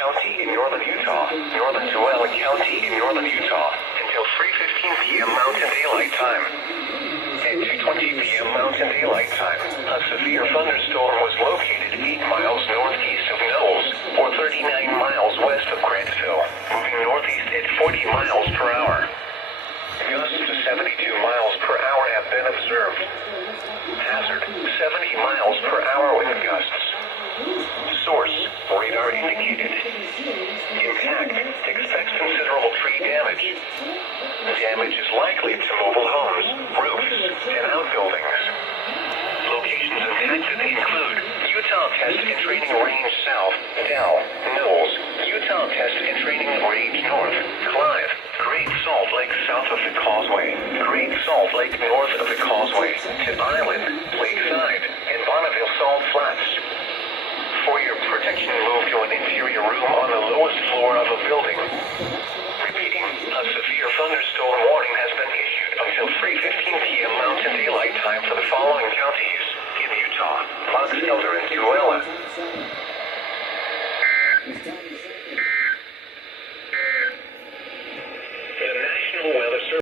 County in northern Utah, northern Tooele County in northern Utah, until 3:15 p.m. Mountain Daylight Time. At 2:20 p.m. Mountain Daylight Time, a severe thunderstorm was located 8 miles northeast of Knowles, or 39 miles west of Grantsville, moving northeast at 40 miles per hour. Gusts to 72 miles per hour have been observed. Hazard, 70 miles per hour wind gusts. Source, radar indicated. Impact, expects considerable tree damage. Damage is likely to mobile homes, roofs, and outbuildings. Locations impacted include Utah Test and Training Range South, Dell, Knowles, Utah Test and Training Range North, Clive, Great Salt Lake south of the Causeway, Great Salt Lake north of the Causeway, Tip Island, Lakeside, and Bonneville Salt Flats. For your protection, move to an interior room on the lowest floor of a building. Repeating, a severe thunderstorm warning has been issued until 3:15 p.m. Mountain Daylight Time for the following counties in Utah: Box Elder and Tooele.